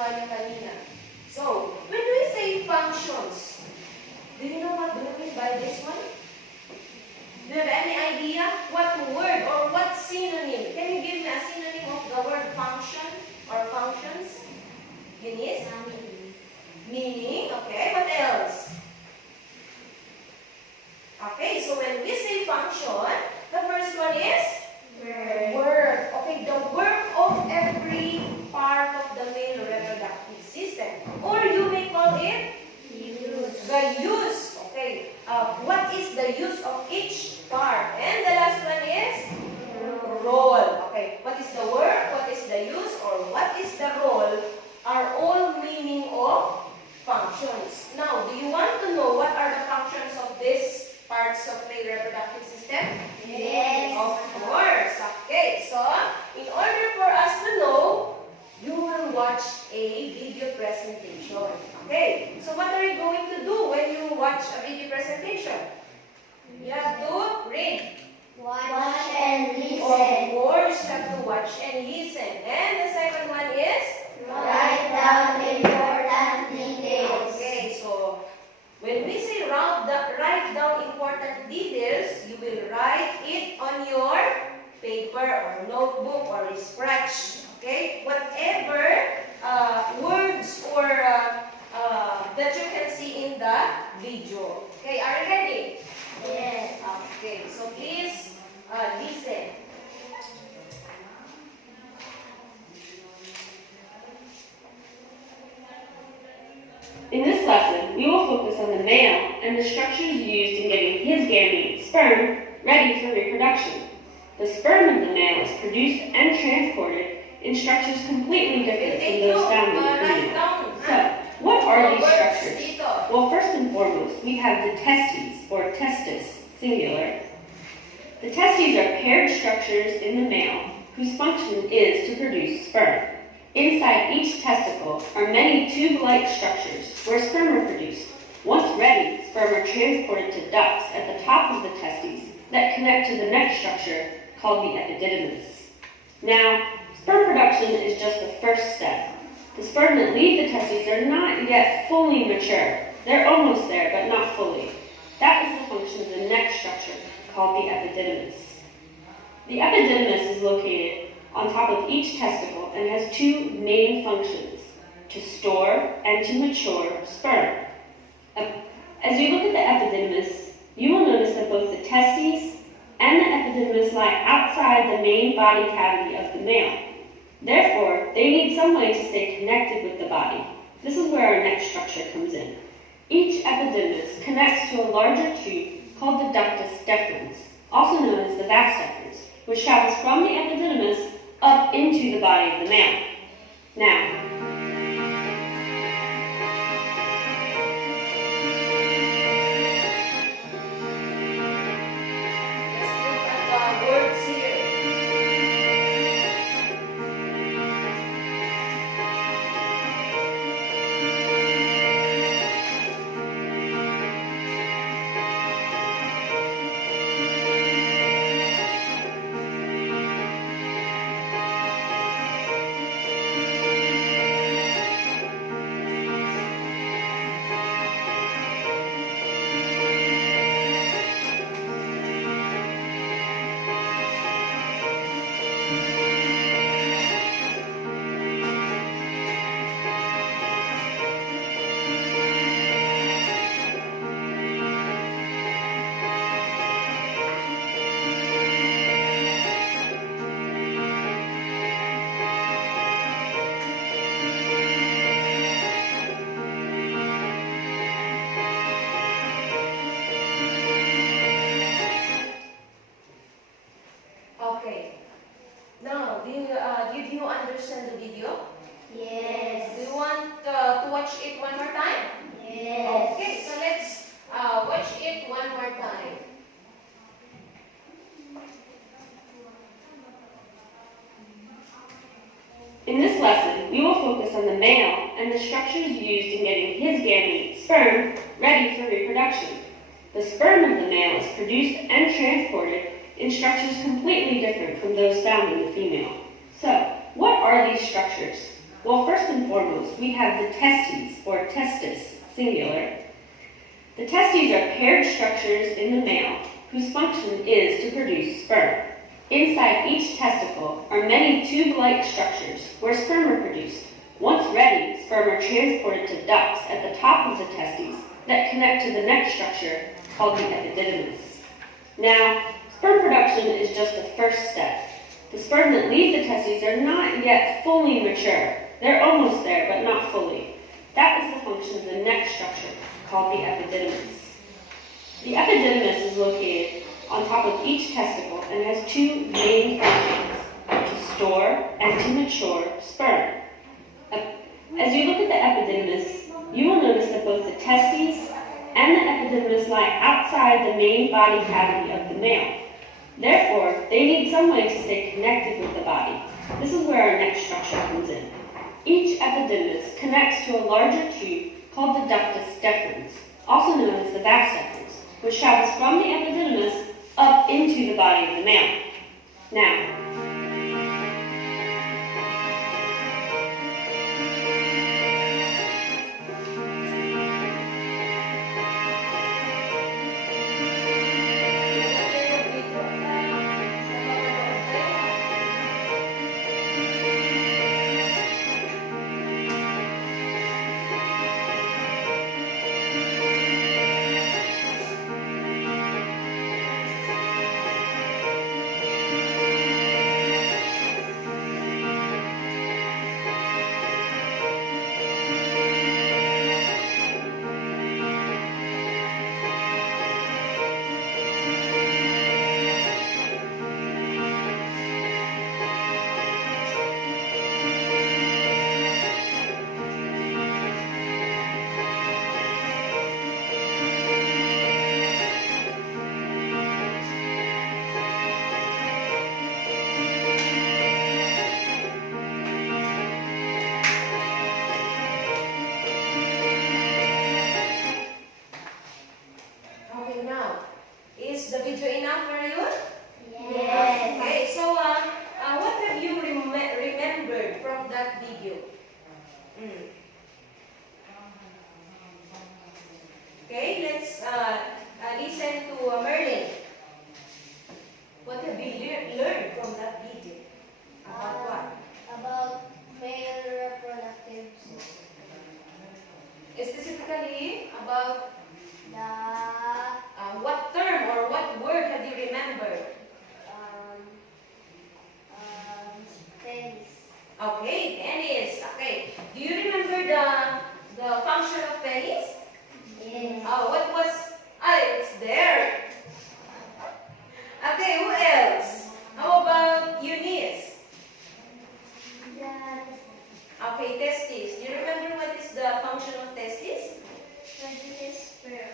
ginawa niyo kanina. So, when we say functions, do you know what do we mean by this one? Do you have any idea what word or what synonym? Can you give me a synonym of the word function or functions? Eunice? Meaning. Okay, what else? Okay, so when we say function, the first one is work. Okay, the work of every part of the male reproductive system. Or you may call it the use. Okay, what is the use of each part? And the last one is role. Okay, what is the work, what is the use, or what is the role are all meaning of functions. Now, do you want to know what are the functions of these parts of male reproductive system? Yes. Of course. Okay, so in order for us to know, you will watch a video presentation. Okay, so what are you going to do when you watch a video presentation? You have to read. Watch and listen. Of course, you have to watch and listen. And the second one is? Write down important details. Okay, so when we say write down important details, you will write it on your paper or notebook or scratch. Okay, whatever words or that you can see in the video. Okay, are you ready? Yes. Okay, so please listen. In this lesson, we will focus on the male and the structures used in getting his gamete, sperm, ready for reproduction. The sperm of the male is produced and transported in structures completely different from those found in the female. So, what are these structures? Well, first and foremost, we have the testes, or testis, singular. The testes are paired structures in the male whose function is to produce sperm. Inside each testicle are many tube-like structures where sperm are produced. Once ready, sperm are transported to ducts at the top of the testes that connect to the next structure called the epididymis. Now, sperm production is just the first step. The sperm that leave the testes are not yet fully mature. They're almost there, but not fully. That is the function of the next structure called the epididymis. The epididymis is located on top of each testicle and has two main functions: to store and to mature sperm. As you look at the epididymis, you will notice that both the testes and the epididymis lie outside the main body cavity of the male. Therefore, they need some way to stay connected with the body. This is where our next structure comes in. Each epididymis connects to a larger tube called the ductus deferens, also known as the vas deferens, which travels from the epididymis up into the body of the male. Now, let's look at the words here. Okay. Now, did you understand the video? Yes. Do you want to watch it one more time? Yes. Okay, so let's watch it one more time. in this lesson, we will focus on the male and the structures used in getting his gamete, sperm, ready for reproduction. The sperm of the male is produced and transported in structures completely different from those found in the female. So, what are these structures? Well, first and foremost, we have the testes, or testis, singular. The testes are paired structures in the male whose function is to produce sperm. Inside each testicle are many tube-like structures where sperm are produced. Once ready, sperm are transported to ducts at the top of the testes that connect to the next structure called the epididymis. Now, sperm production is just the first step. The sperm that leave the testes are not yet fully mature. They're almost there, but not fully. That is the function of the next structure, called the epididymis. The epididymis is located on top of each testicle and has two main functions, to store and to mature sperm. As you look at the epididymis, you will notice that both the testes and the epididymis lie outside the main body cavity of the male. Therefore, they need some way to stay connected with the body. This is where our next structure comes in. Each epididymis connects to a larger tube called the ductus deferens, also known as the vas deferens, which travels from the epididymis up into the body of the male. Now, is the video enough for you? Yes. Okay, so what have you remembered from that video? Okay, let's listen to Merlin. What have you learned from that video? About what? About male reproductive system. Specifically about The what term or what word have you remembered? penis. Okay, penis. Okay, do you remember the function of penis? Yes. What was? It's there. Okay, who else? How about Eunice? Yes. Okay, testes. Do you remember what is the function of testes? Produces sperm.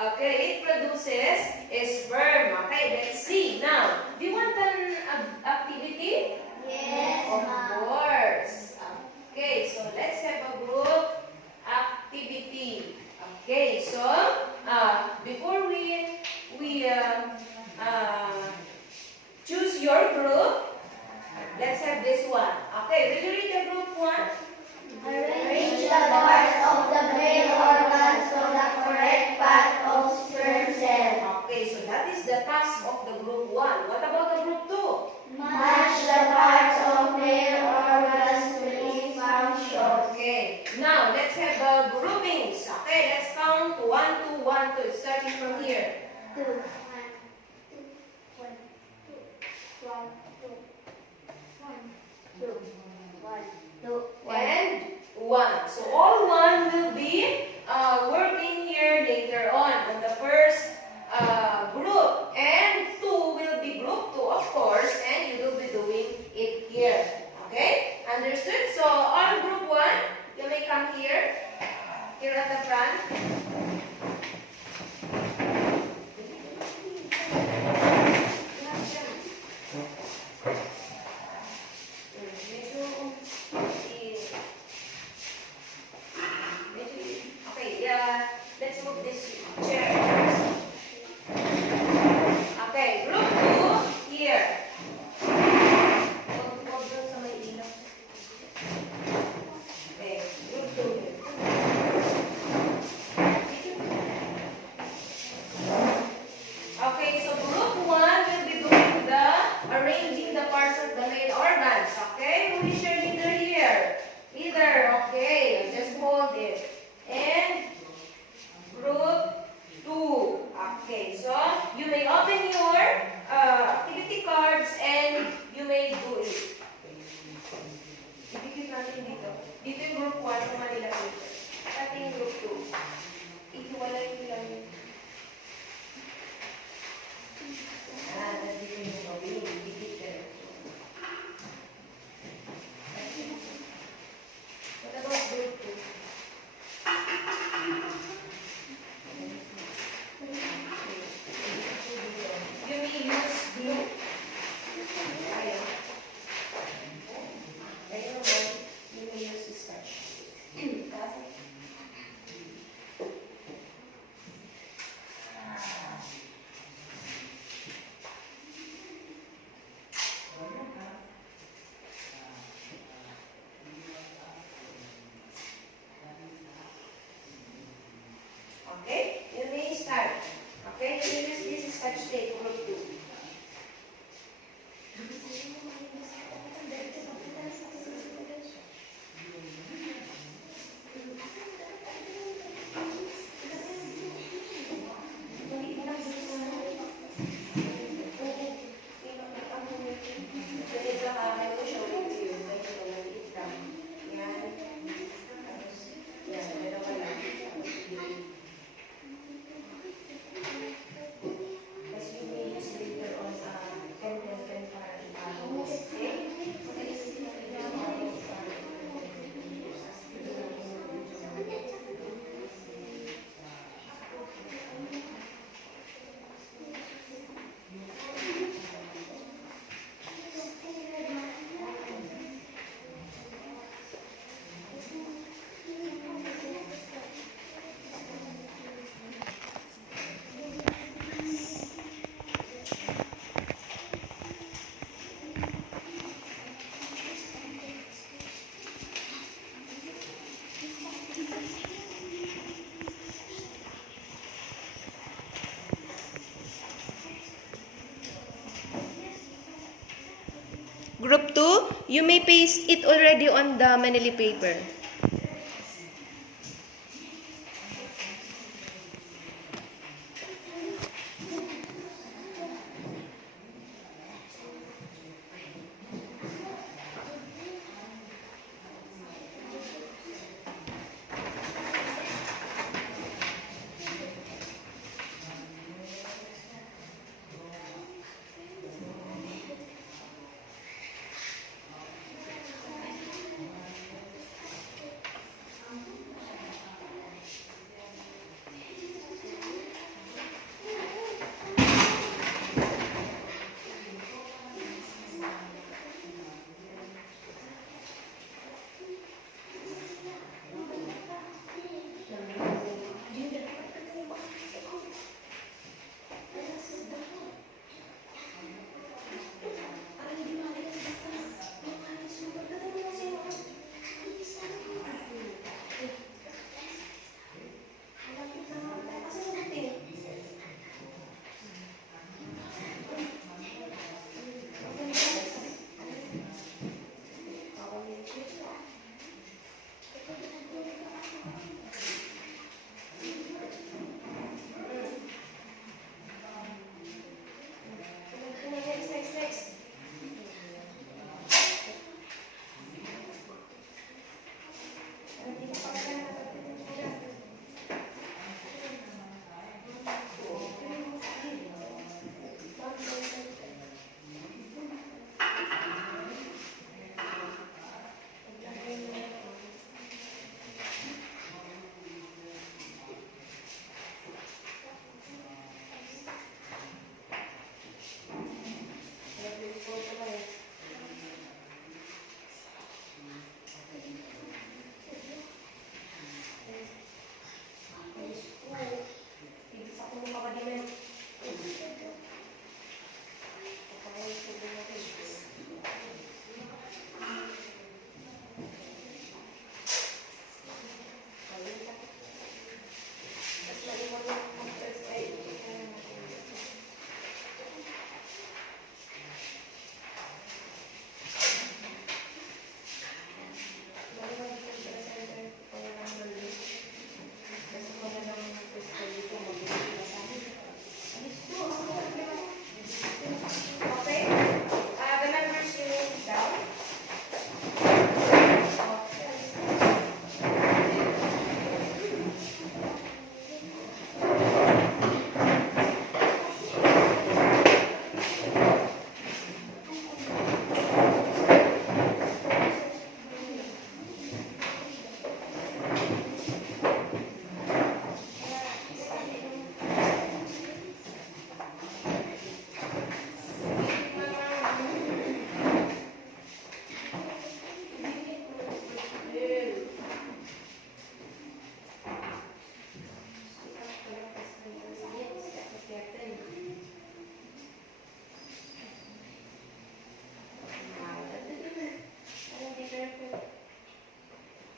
Okay, it produces a sperm. Okay, let's see. Now, do you want an activity? Yes, Of ma'am. course. Okay, so let's have a group activity. Okay, so before we choose your group, let's have this one. Okay, will you read the group one? Arrange the parts of the male organs to the correct path of sperm cell. Okay, so that is the task of the group one. What about the group two? Match the parts of male organs to its function. Okay, now let's have groupings. Okay, let's count 1, 2, 1, 2, starting from here. 2, 1, 2, 1, 2, 1, 2, 1, 2, 1, 2, 1. And 1. So all 1 will be working here later on the first group. And 2 will be group 2, of course, and you will be doing it here. Okay? Understood? So on group 1, you may come here at the front. Let's move this chair first. Okay, group 2 here. yung group 2. Ihiwalay ko lang yun. Tapos dito yung gawin. Dikit ka lang. What about group 2? You may use glue. Ayaw. Ayaw mo. You may use scotch. Kasi okay, you may start. Okay, you use this scotch tape, group 2. Group 2, you may paste it already on the manila paper.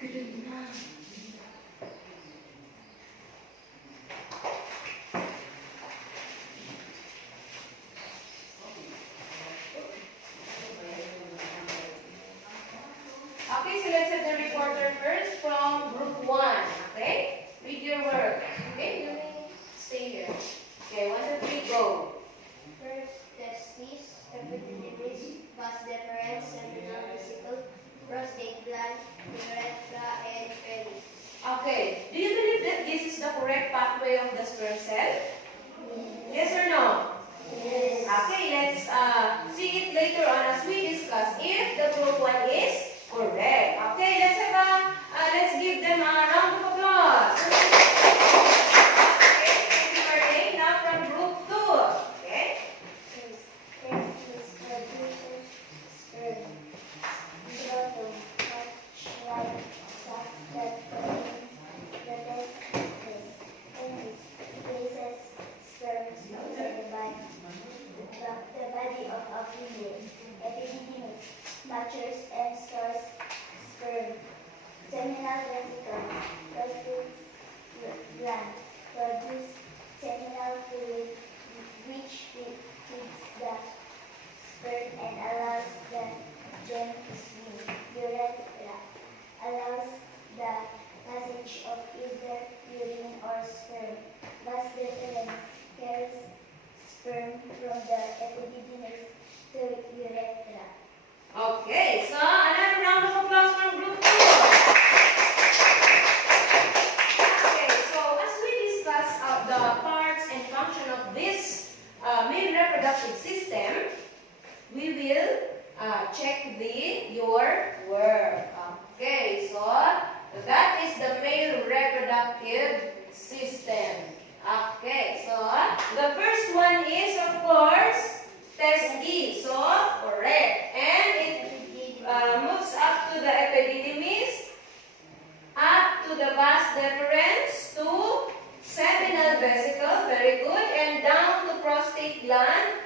Okay, so let's have the reporter first from group 1. Okay? Read your work. Okay, you may stay here. Okay, 1, 2, 3, go. First, testes, epididymis, vas deferens, seminal vesicle, prostate gland, urethra, and penis. Okay, do you believe that this is the correct pathway of the sperm cell? Yes or no? Yes. Okay, let's see it later on as we discuss if the group 1 is correct. Okay, let's give them a round of applause. Okay, thank you, Marlene. Now from group 2. Okay. Testes produces sperm. Scrotum, pouch-like sac that contains the testicles. Penis places sperm inside the body of a female. Epididymis matures and stores sperm. Seminal vesicle, prostate gland, produce seminal fluid which feeds the sperm and allows the gem to swim. Urethra allows the passage of either urine or sperm. Vas deferens carries sperm from the epididymis to urethra. Okay, so another round of applause from group 2. Okay, so as we discuss the parts and function of this male reproductive system, we will check your work. Okay, so that is the male reproductive system. Okay, so the first one is of course testes. So correct, and it moves up to the epididymis, up to the vas deferens, to seminal vesicle, very good, and down to prostate gland,